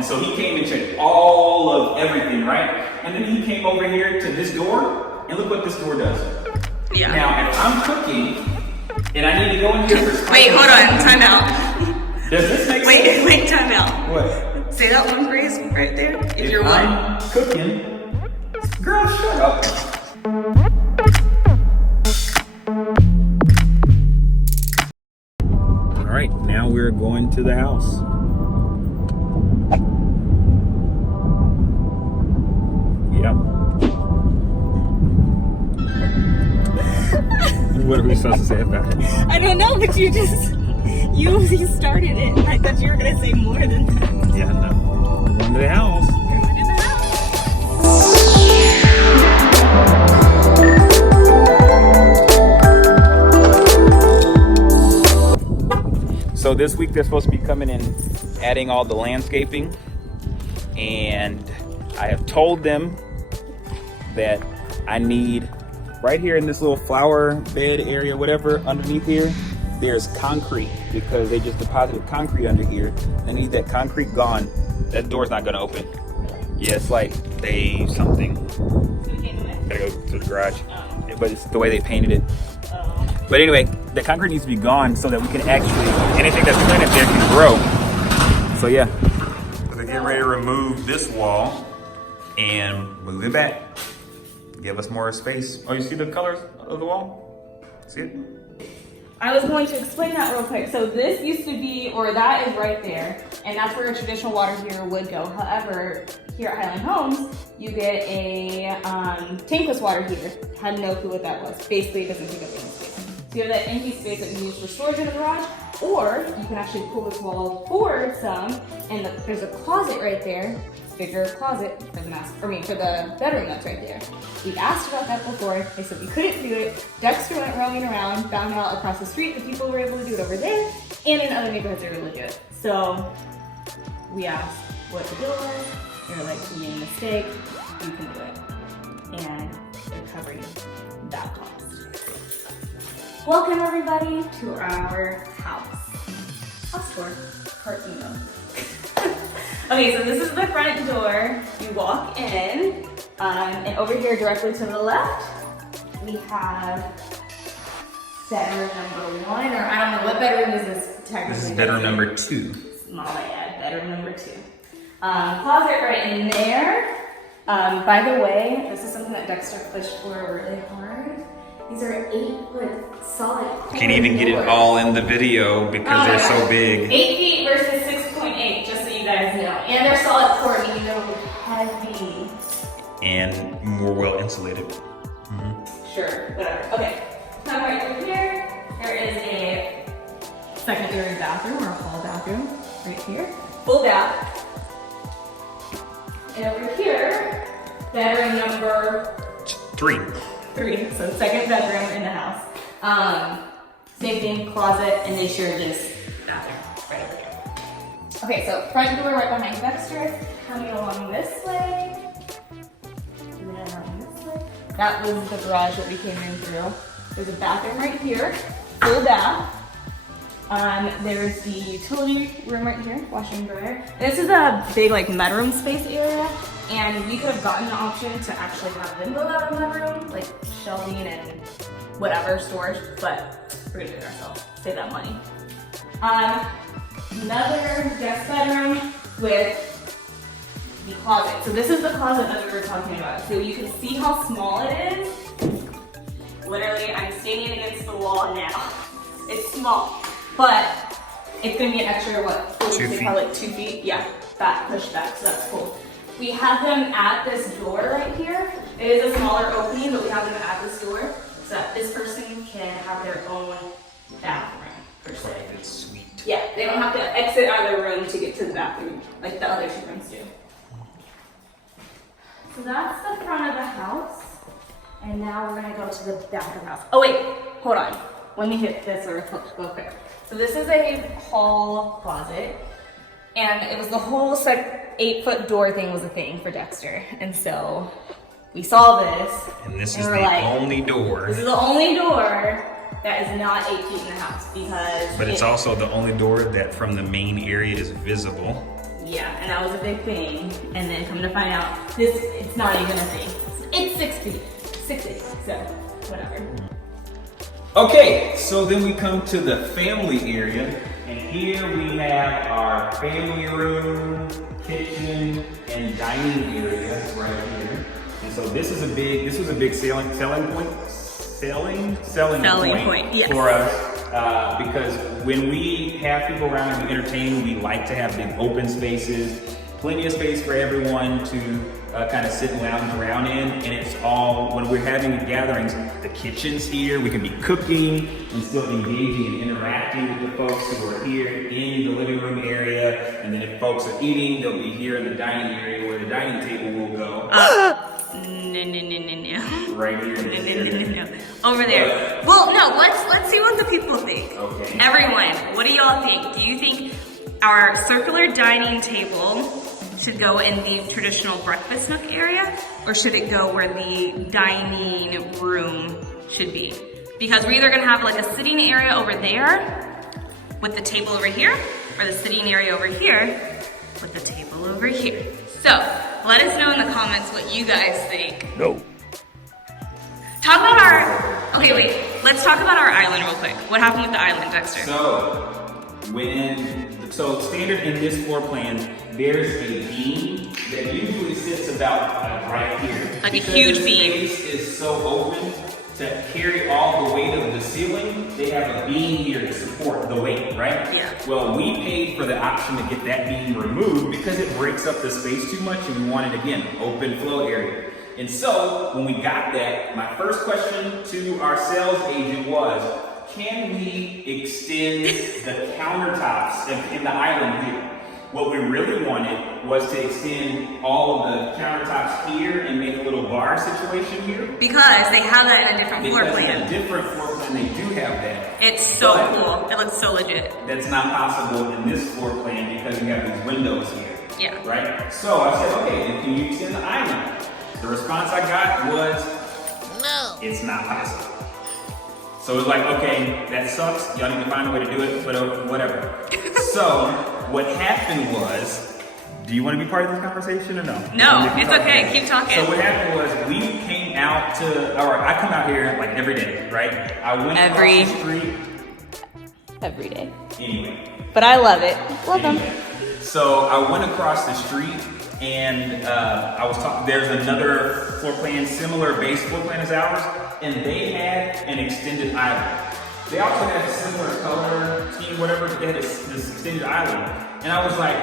And so he came and checked all of everything, right? And then he came over here to this door, and look what this door does. Yeah. Now, if I'm cooking, and I need to go in here for... Wait, hold on, time out. Does this make sense? Wait, time out. What? Say that one phrase right there. If you're I'm cooking, girl, shut up. All right, now we're going to the house. Yep. What are we supposed to say about it? I don't know, but you started it. I thought you were gonna say more than that. Yeah, no. We're going to the house. We're going to the house. So this week they're supposed to be coming in, adding all the landscaping, and I have told them that I need right here in this little flower bed area, whatever, underneath here, there's concrete because they just deposited concrete under here. I need that concrete gone. That door's not gonna open. Yeah, it's like they something. Gotta go to the garage, but it's the way they painted it. But anyway, the concrete needs to be gone so that we can actually, anything that's planted there can grow. So yeah. They're getting ready to remove this wall and move it back. Give us more space. Oh, you see the colors of the wall? See it? I was going to explain that real quick. So this used to be, or that is right there, and that's where a traditional water heater would go. However, here at Highland Homes, you get a tankless water heater. Had no clue what that was. Basically, it doesn't take up any space. So you have that empty space that you can use for storage in the garage, or you can actually pull this wall forward some, and there's a closet right there. Bigger closet for the for the bedroom that's right there. We asked about that before. They said we couldn't do it. Dexter went roaming around, found out across the street that people were able to do it over there, and in other neighborhoods they were able to do it. So we asked what the deal was. They were like, we made a mistake, you can do it. And they're covering that cost. Welcome everybody to our house. House tour, part uno. Okay, so this is the front door. You walk in, and over here directly to the left, we have bedroom number 1, or I don't know, what bedroom is this technically? This is bedroom number 2. My bad, bedroom number 2. Closet right in there. By the way, this is something that Dexter pushed for really hard. These are 8-foot solid. Can't even get it all in the video because they're so big. 8 feet versus 6.8, just so you guys know. And they're solid core, meaning they're heavy. And more well insulated. Sure, whatever. Okay, come right through here. There is a secondary bathroom or a hall bathroom right here. Full bath. And over here, bedroom number 3. 3, so second bedroom in the house. Same thing, closet, and they share this bathroom right over here. Okay, so front door right behind Dexter. Coming along this way. That was the garage that we came in through. There's a bathroom right here, full bath. There's the utility room right here, washer and dryer. This is a big like mudroom space area, and we could have gotten the option to actually have them go out in the mudroom, like shelving and whatever storage, but we're gonna do it ourselves, save that money. Another guest bedroom with the closet. So this is the closet that we were talking about. So you can see how small it is. Literally, I'm standing against the wall now. It's small, but it's gonna be an extra, what? 2 feet. Probably like 2 feet. Yeah, back, push back, so that's cool. We have them at this door right here. It is a smaller opening, but we have them at this door so that this person can have their own bathroom, per se. It's sweet. Yeah, they don't have to exit out of their room to get to the bathroom like the other 2 rooms do. So that's the front of the house. And now we're gonna go to the back of the house. Oh wait, hold on. Let me hit this real quick. So this is a hall closet. And it was the whole 8-foot door thing was a thing for Dexter. And so we saw this. And this is the only door. This is the only door that is not 8 feet in the house because. But it's also the only door that from the main area is visible. Yeah, and that was a big thing. And then come to find out, it's not even a thing. It's 6 feet, 6 feet, so whatever. Okay, so then we come to the family area, and here we have our family room, kitchen, and dining area right here. And so this was a big selling point Yes. for us. Because when we have people around and we entertain, we like to have big open spaces, plenty of space for everyone to kind of sit and lounge around in. And it's all, when we're having gatherings, the kitchen's here, we can be cooking and still engaging and interacting with the folks who are here in the living room area. And then if folks are eating, they'll be here in the dining area where the dining table will go. No. Right here. No. Over there. Well, no, let's see what the people think. Okay. Everyone, what do y'all think? Do you think our circular dining table should go in the traditional breakfast nook area, or should it go where the dining room should be? Because we're either gonna have like a sitting area over there with the table over here, or the sitting area over here with the table over here. So, let us know in the comments what you guys think. No. Talk about let's talk about our island real quick. What happened with the island, Dexter? So standard in this floor plan, there's a beam that usually sits about right here. Like a huge beam. The space is so open to carry all the weight of the ceiling, they have a beam here to support the weight, right? Yeah. Well, we paid for the option to get that beam removed because it breaks up the space too much and we wanted, again, open flow area. And so, when we got that, my first question to our sales agent was, can we extend the countertops in the island here? What we really wanted was to extend all of the countertops here and make a little bar situation here. Because they have that in a different floor plan. Because in a different floor plan, they do have that. It's so cool. It looks so legit. That's not possible in this floor plan because we have these windows here. Yeah. Right? So I said, okay, then can you extend the island? The response I got was, no, it's not possible. So it was like, okay, that sucks. Y'all need to find a way to do it, but whatever. So what happened was, do you want to be part of this conversation or no? No, it's okay. Keep talking. So what happened was we came out to, or I come out here like every day, right? I went across the street. Every day. Anyway. But I love it. Love them. So I went across the street and I was talking, there's another floor plan, similar base floor plan as ours, and they had an extended island. They also had a similar color scheme, whatever, they had this extended island. And I was like,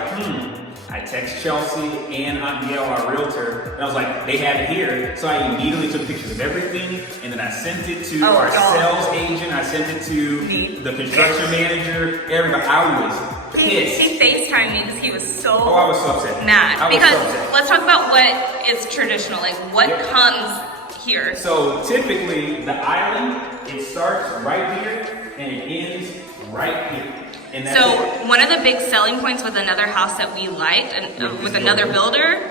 I text Chelsea and Aunt Gail, our realtor, and I was like, they have it here. So I immediately took pictures of everything, and then I sent it to our sales agent, I sent it to the construction manager, everybody. I was pissed. He FaceTimed me because he was so I was so upset. mad. Because so upset. let's talk about what is traditional, like what comes here. So typically the island, it starts right here and it ends right here. And that's so it. One of the big selling points with another house that we liked, and with another builder,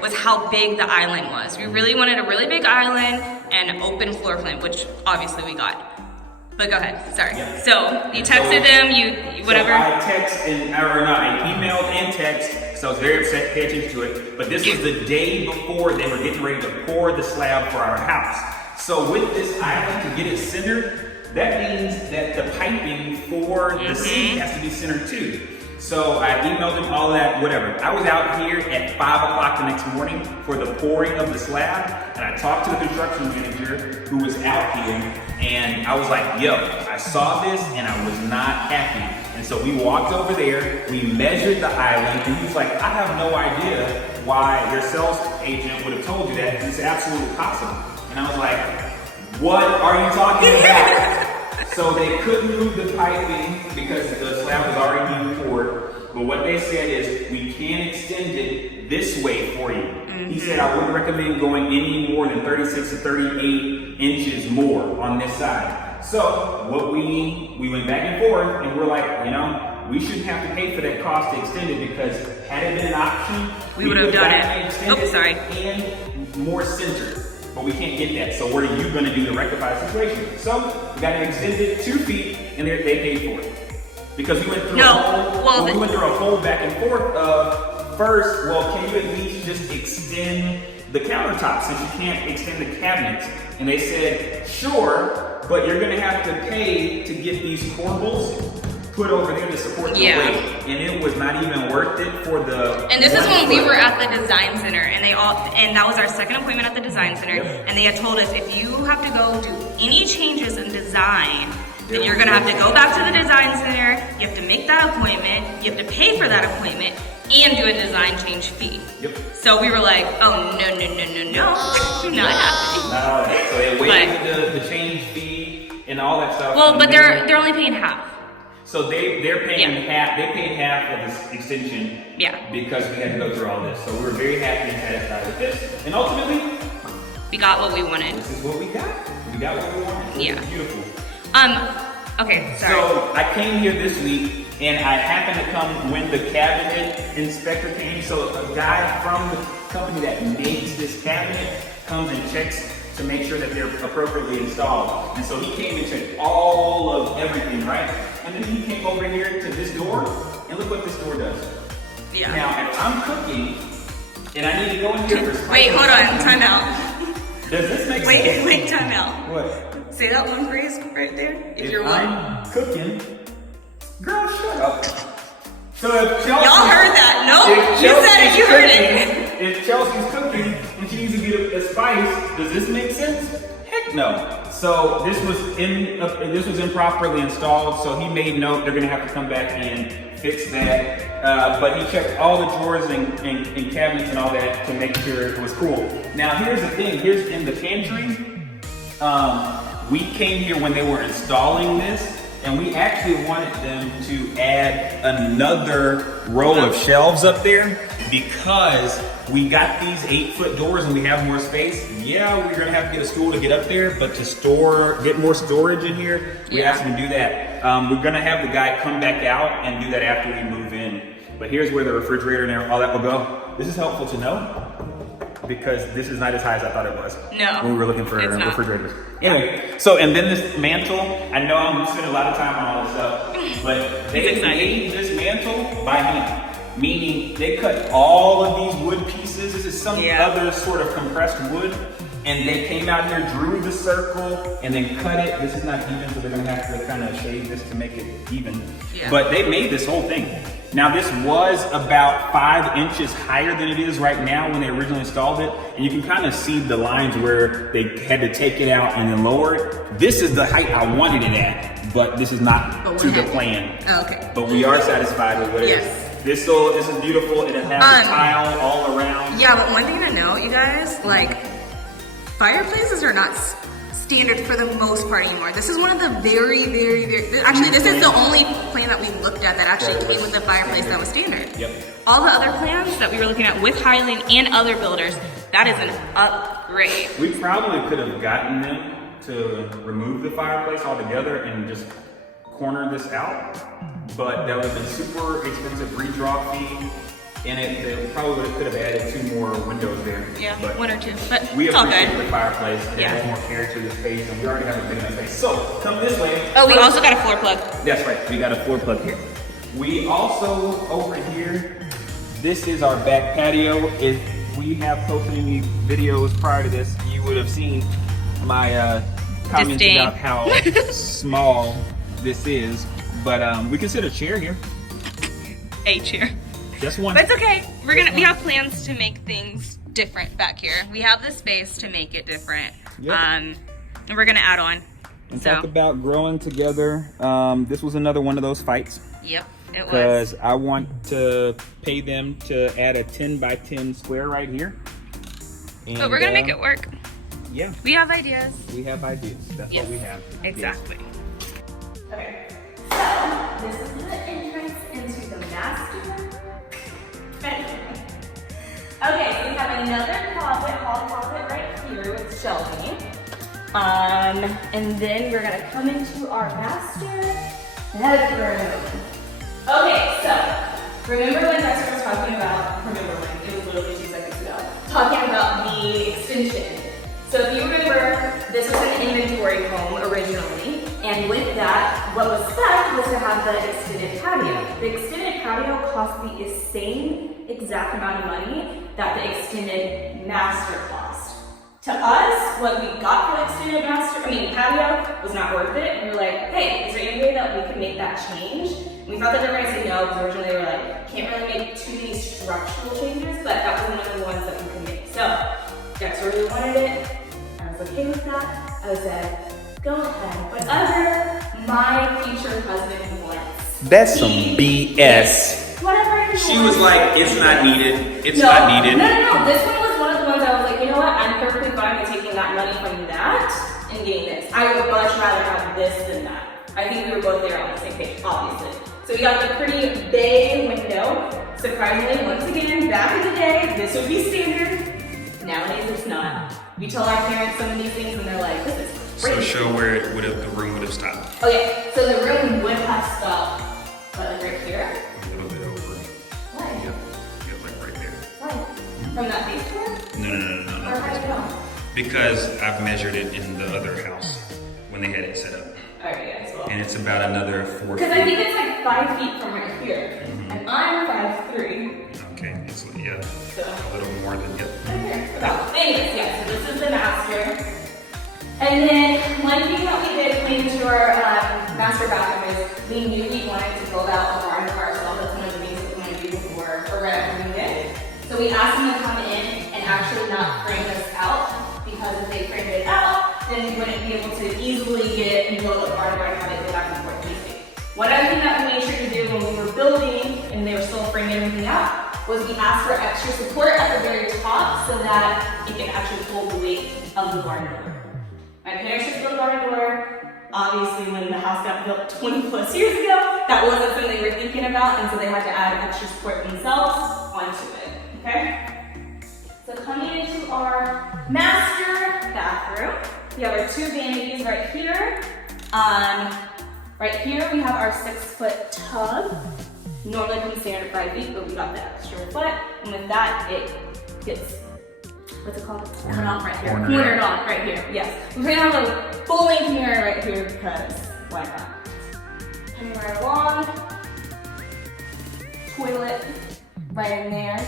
was how big the island was. We really wanted a really big island and an open floor plan, which obviously we got. But go ahead, sorry. Yeah. So you texted them, whatever. So I emailed and text, because I was very upset, pay attention to it. But this was the day before they were getting ready to pour the slab for our house. So with this island, to get it centered, that means that the piping for the seat has to be centered too. So I emailed them all that, whatever. I was out here at 5 o'clock the next morning for the pouring of the slab, and I talked to the construction manager who was out here, and I was like, yo, I saw this and I was not happy. And so we walked over there, we measured the island, and he was like, I have no idea why your sales agent would have told you that, because it's absolutely possible. And I was like, what are you talking about? So they couldn't move the piping because the slab was already being poured. But what they said is, we can extend it this way for you. He said, I wouldn't recommend going any more than 36 to 38 inches more on this side. So what we went back and forth, and we're like, we shouldn't have to pay for that cost to extend it, because had it been an option, we would have done it. And more centered. But we can't get that. So what are you going to do to rectify the situation? So we got it extended 2 feet, and they paid for it. Because we went through we went through a whole back and forth of first, well, can you at least just extend the countertop since you can't extend the cabinets? And they said, sure, but you're gonna have to pay to get these corbels put over there to support the weight. And it was not even worth it for the. And this is when we were at the design center, and that was our second appointment at the design center, and they had told us if you have to go do any changes in design, then you're gonna have to go back to the design center, you have to make that appointment, you have to pay for that appointment, and do a design change fee. So we were like, oh no, not happening. No, so they waived the change fee and all that stuff. Well, but they're only paying half. So they're paying half. They paid half of this extension. Because we had to go through all this. So we were very happy and satisfied with this. And ultimately, we got what we wanted. This is what we got. We got what we wanted. It was beautiful. Okay, sorry. So I came here this week, and I happened to come when the cabinet inspector came. So a guy from the company that makes this cabinet comes and checks to make sure that they're appropriately installed. And so he came and checked all of everything, right? And then he came over here to this door, and look what this door does. Now, if I'm cooking, and I need to go in here for Wait, hold on, time out. Does this make sense? Wait, time out. What? Say that one phrase right there. If I'm cooking, girl, shut up. So if Chelsea, y'all heard that? Nope. You said it. You heard it. If Chelsea's cooking and she needs to get a spice, does this make sense? Heck no. So this was improperly installed. So he made note they're gonna have to come back and fix that. But he checked all the drawers and cabinets and all that to make sure it was cool. Now here's the thing. Here's in the pantry. We came here when they were installing this, and we actually wanted them to add another row of shelves up there because we got these 8-foot doors and we have more space. Yeah, we're gonna have to get a stool to get up there, but to get more storage in here, we asked them to do that. We're gonna have the guy come back out and do that after we move in. But here's where the refrigerator and all that will go. This is helpful to know because this is not as high as I thought it was. No. When we were looking for refrigerators. Anyway, so and then this mantle, I know I'm spending a lot of time on all this stuff, but they made this mantle by hand. Meaning they cut all of these wood pieces. This is some other sort of compressed wood. And they came out here, drew the circle, and then cut it. This is not even, so they're gonna have to kind of shave this to make it even. But they made this whole thing. Now this was about 5 inches higher than it is right now when they originally installed it. And you can kind of see the lines where they had to take it out and then lower it. This is the height I wanted it at, but this is not to the plan. Oh, okay. But we are satisfied with what it is. This is beautiful. It has the tile all around. Yeah, but one thing to note, you guys, like fireplaces are not standard for the most part anymore. This is one of the very, actually this is the only plan that we looked at that actually came with a fireplace that was standard. All the other plans that we were looking at with Highland and other builders, that is an upgrade. We probably could have gotten them to remove the fireplace altogether and just corner this out, but that would have been super expensive redraw fee. And they probably could have added 2 more windows there. Yeah, but 1 or 2, but we it's all appreciate good. the fireplace. It adds more character to the space, and we already have a big enough space. So, come this way. Oh, we also got a floor plug. That's right, we got a floor plug here. We also, over here, this is our back patio. If we have posted any videos prior to this, you would have seen my comments about how small this is. But we can sit a chair here. A chair. Just one. But it's okay. We have plans to make things different back here. We have the space to make it different. And we're gonna add on. And talk about growing together. This was another one of those fights. Yep, it was. Because I want to pay them to add a 10 by 10 square right here. And, but we're gonna make it work. Yeah. We have ideas. We have ideas. That's what we have. Exactly. Okay. So this is the entrance into the master. Okay, so we have another hall closet right here with shelving. And then we're gonna come into our master bedroom. Okay, so remember when Dexter was talking about, it was literally 2 seconds ago, talking about the extension. So if you remember, this was an inventory home originally, and with that, what was spec was to have the extended patio. The extended patio cost the same exact amount of money that the extended master cost. To us, what we got for the extended patio was not worth it. We were like, hey, is there any way that we can make that change? And we thought that they were going to say no, because originally they were like, can't really make too many structural changes, but that was one of the ones that we could make. So, Dexter really wanted it. I was okay with that. I said, go ahead. Whatever my future husband wants. That's some BS. Whatever he She wants. was like, it's not needed. It's No, not needed. No. This one was one of the ones I was like, you know what? I'm perfectly fine with taking that money from that and getting this. I would much rather have this than that. I think we were both there on the same page, obviously. So we got the pretty bay window. Surprisingly, once again, back in the day, this would be standard. Nowadays, it's not. We tell our parents some of these things and they're like, this is crazy. So show where the room would have stopped. Okay, so the room would have stopped, like right here. A little bit over. Why? Yep, like right there. Why? From that baseboard? No. Or how do you know? Because I've measured it in the other house when they had it set up. Alright, yeah, so. And it's about another 4 Because I feet. think it's like 5 feet from right here. And I'm 5'3". Okay, it's, yeah, So. a little more than, yep. Right here. About. Anyways, yeah, so this is the master. And then one thing that we did when we into our master bathroom is we knew we wanted to build out a barn for ourselves. That's one of the things that we want to do before we're going to move in. So we asked them to come in and actually not frame this out, because if they framed it out, then we wouldn't be able to easily get it and build a barn and have it go back and forth easily. One other thing that we made sure to do when we were building and they were still framing everything out was we asked for extra support at the very top so that it can actually hold the weight of the barn door. My parents just built a barn door. Obviously, when the house got built 20 plus years ago, that wasn't something they were thinking about, and so they had to add extra support themselves onto it, okay? So coming into our master bathroom, we have our 2 vanities right here. Right here we have our 6-foot tub. Normally comes standard 5 feet, but we got the extra foot, and with that it gets, what's it called? Cornered off right here. Cornered off right here, yes. We're gonna have a full-length mirror right here because why not? Coming right along. Toilet right in there.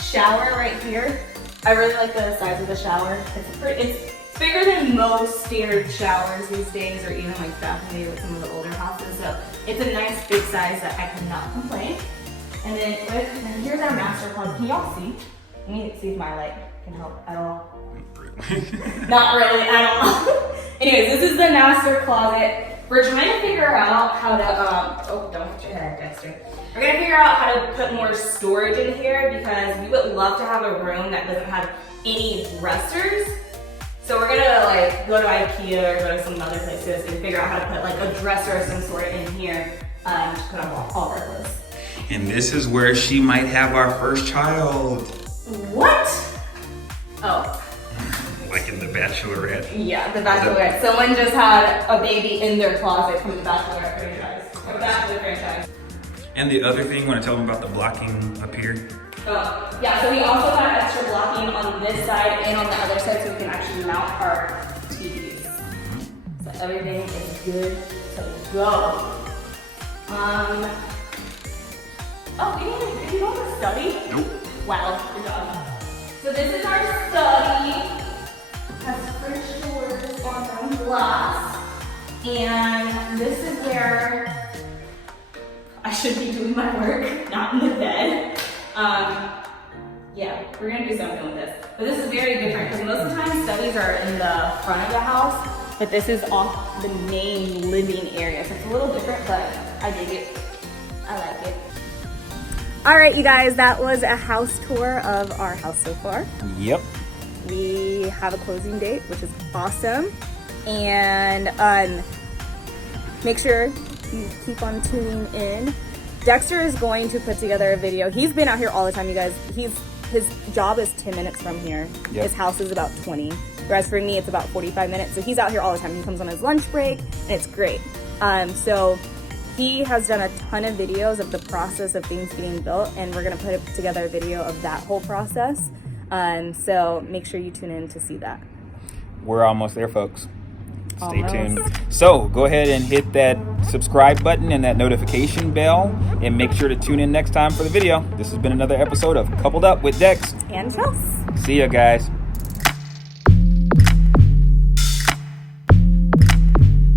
Shower right here. I really like the size of the shower. It's bigger than most standard showers these days, or even like back in the day with some of the older houses. So it's a nice big size that I cannot complain. And then and here's our master closet. Can y'all see? Let me see if my light can help at all. Not really at all. Anyways, this is the master closet. We're trying to figure out how to, oh, don't hit your head, Dexter. We're gonna figure out how to put more storage in here because we would love to have a room that doesn't have any dressers. So we're gonna like go to IKEA or go to some other places and figure out how to put like a dresser of some sort in here to put up all of our clothes. And this is where she might have our first child. What? Oh. Like in The Bachelorette. Yeah, The Bachelorette. Someone just had a baby in their closet from the Bachelorette franchise. Or Bachelor franchise. And the other thing, want to tell them about the blocking up here? Oh, yeah, so we also got extra blocking on this side and on the other side so we can actually mount our TVs. So everything is good to go. Oh, did you go to study? Nope. Wow, good job. So this is our study. Has French doors on glass. And this is where I should be doing my work, not in the bed. Yeah, we're gonna do something with this. But this is very different because most of the time studies are in the front of the house, but this is off the main living area. So it's a little different, but I dig it. I like it. All right, you guys, that was a house tour of our house so far. Yep. We have a closing date, which is awesome. And make sure you keep on tuning in. Dexter is going to put together a video. He's been out here all the time, you guys. His job is 10 minutes from here. Yep. His house is about 20. Whereas for me, it's about 45 minutes. So he's out here all the time. He comes on his lunch break, and it's great. So he has done a ton of videos of the process of things being built, and we're gonna put together a video of that whole process. So make sure you tune in to see that. We're almost there, folks. Stay tuned. Almost. So go ahead and hit that subscribe button and that notification bell, and make sure to tune in next time for the video. This has been another episode of Coupled Up with Dex And Chels. See ya, guys.